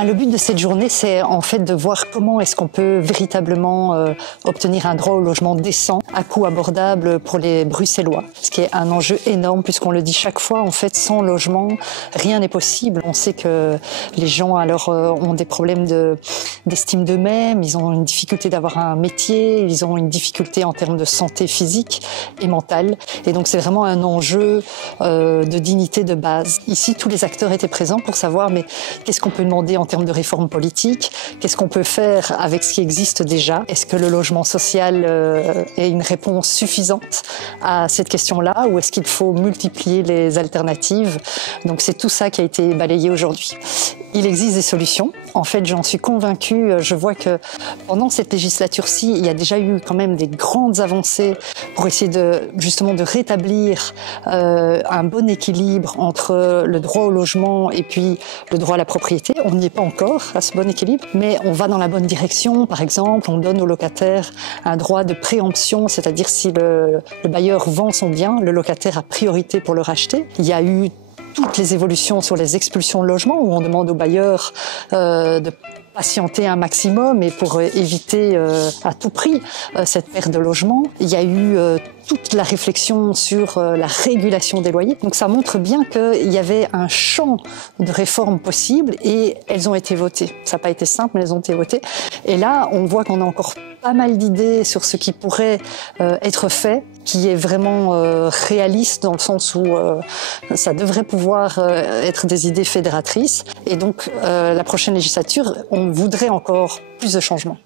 Le but de cette journée, c'est en fait de voir comment est-ce qu'on peut véritablement obtenir un droit au logement décent à coût abordable pour les Bruxellois. Ce qui est un enjeu énorme puisqu'on le dit chaque fois, en fait, sans logement, rien n'est possible. On sait que les gens alors ont des problèmes d'estime d'eux-mêmes, ils ont une difficulté d'avoir un métier, ils ont une difficulté en termes de santé physique et mentale. Et donc c'est vraiment un enjeu de dignité de base. Ici, tous les acteurs étaient présents pour savoir mais qu'est-ce qu'on peut demander en termes de réforme politique, qu'est-ce qu'on peut faire avec ce qui existe déjà. Est-ce que le logement social est une réponse suffisante à cette question-là ou est-ce qu'il faut multiplier les alternatives? Donc c'est tout ça qui a été balayé aujourd'hui. Il existe des solutions. En fait, j'en suis convaincue. Je vois que pendant cette législature-ci, il y a déjà eu quand même des grandes avancées pour essayer justement de rétablir un bon équilibre entre le droit au logement et puis le droit à la propriété. On n'y est pas encore à ce bon équilibre, mais on va dans la bonne direction. Par exemple, on donne aux locataires un droit de préemption, c'est-à-dire si le bailleur vend son bien, le locataire a priorité pour le racheter. Il y a eu toutes les évolutions sur les expulsions de logement où on demande aux bailleurs de patienter un maximum et pour éviter à tout prix cette perte de logement. Il y a eu toute la réflexion sur la régulation des loyers. Donc ça montre bien qu'il y avait un champ de réformes possibles et elles ont été votées. Ça n'a pas été simple, mais elles ont été votées. Et là, on voit qu'on a encore pas mal d'idées sur ce qui pourrait être fait, qui est vraiment réaliste dans le sens où ça devrait pouvoir être des idées fédératrices. Et donc, la prochaine législature, on voudrait encore plus de changements.